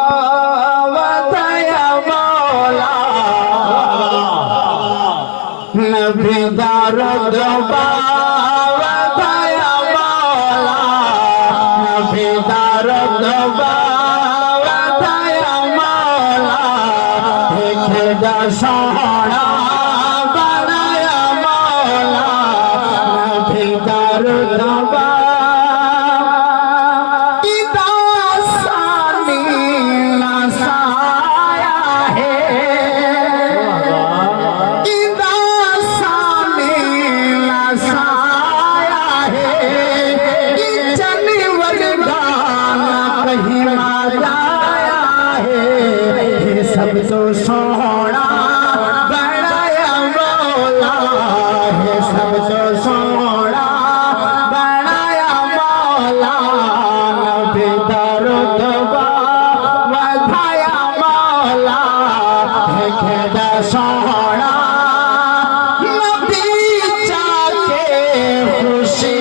वतया मौला नबी दर्द वतया मौला नबी दर्द वतया मौला देखे सोहना बनाया मौला नबी दर्द सब तो सोहना बनाया मौला है, सब तो सोहना बनाया मौला नबी दर्द वधाया मौला देखे सोहना नबी चाके खुशी